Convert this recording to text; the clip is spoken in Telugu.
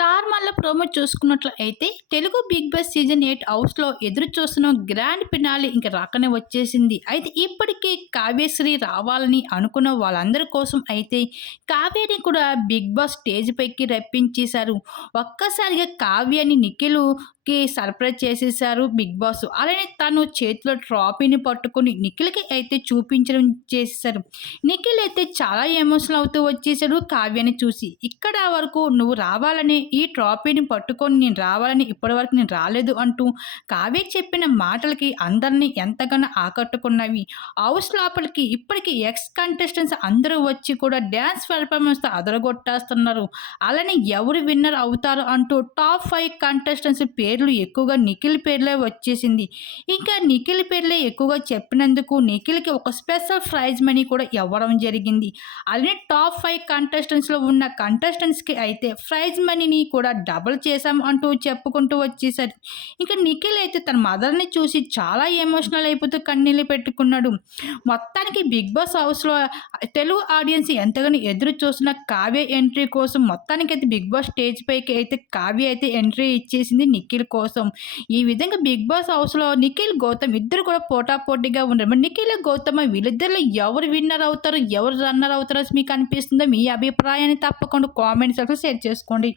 స్టార్ మల్ల ప్రోమో చూసుకున్నట్లు అయితే Telugu Bigg Boss season eight హౌస్లో ఎదురు చూస్తున్న గ్రాండ్ ఫినాలి ఇంకా రాకనే వచ్చేసింది. అయితే ఇప్పటికే కావ్యశ్రీ రావాలని అనుకున్న వాళ్ళందరి కోసం అయితే కావ్యని కూడా బిగ్ బాస్ స్టేజ్ పైకి రప్పించేశారు. ఒక్కసారిగా కావ్యని నిఖిలు నిఖిల్కి సర్ప్రైజ్ చేసేసారు బిగ్ బాస్. అలానే తను చేతిలో ట్రాఫీని పట్టుకొని నిఖిల్కి అయితే చూపించడం చేసేసారు. నిఖిల్ అయితే చాలా ఎమోషనల్ అవుతూ వచ్చేసాడు కావ్యని చూసి. ఇక్కడ వరకు నువ్వు రావాలని ఈ ట్రాఫీని పట్టుకొని నేను రావాలని ఇప్పటి వరకు నేను రాలేదు అంటూ కావ్య చెప్పిన మాటలకి అందరినీ ఎంతగానో ఆకట్టుకున్నవి. హౌస్ లోపలికి ఇప్పటికి ఎక్స్ కంటెస్టెంట్స్ అందరూ వచ్చి కూడా డ్యాన్స్ పెర్ఫార్మెన్స్ అదరగొట్టేస్తున్నారు. అలానే ఎవరు విన్నర్ అవుతారు అంటూ టాప్ ఫైవ్ కంటెస్టెంట్స్ పేరు పేర్లు ఎక్కువగా నిఖిల్ పేర్లే వచ్చేసింది. ఇంకా నిఖిల్ పేర్లే ఎక్కువగా చెప్పినందుకు నిఖిల్కి ఒక స్పెషల్ ప్రైజ్ మనీ కూడా ఇవ్వడం జరిగింది. అలానే టాప్ ఫైవ్ కంటెస్టెంట్స్లో ఉన్న కంటెస్టెంట్స్కి అయితే ప్రైజ్ మనీని కూడా డబుల్ చేశాం అంటూ చెప్పుకుంటూ వచ్చేసారు. ఇంకా నిఖిల్ అయితే తన మదర్ని చూసి చాలా ఎమోషనల్ అయిపోతూ కన్నీళ్ళు పెట్టుకున్నాడు. మొత్తానికి బిగ్ బాస్ హౌస్లో తెలుగు ఆడియన్స్ ఎంతగానో ఎదురు చూస్తున్న కావ్య ఎంట్రీ కోసం మొత్తానికి అయితే బిగ్ బాస్ స్టేజ్ పైకి అయితే కావ్య అయితే ఎంట్రీ ఇచ్చేసింది నిఖిల్ కోసం. ఈ విధంగా బిగ్ బాస్ హౌస్లో నిఖిల్ గౌతమ్ ఇద్దరు కూడా పోటాపోటీగా ఉన్నారు. మరి నిఖిల్ గౌతమ్ వీళ్ళిద్దరిలో ఎవరు విన్నర్ అవుతారు? ఎవరు రన్నర్ అవుతారో మీకు అనిపిస్తుందో? మీ అభిప్రాయాన్ని తప్పకుండా కామెంట్స్ షేర్ చేసుకోండి.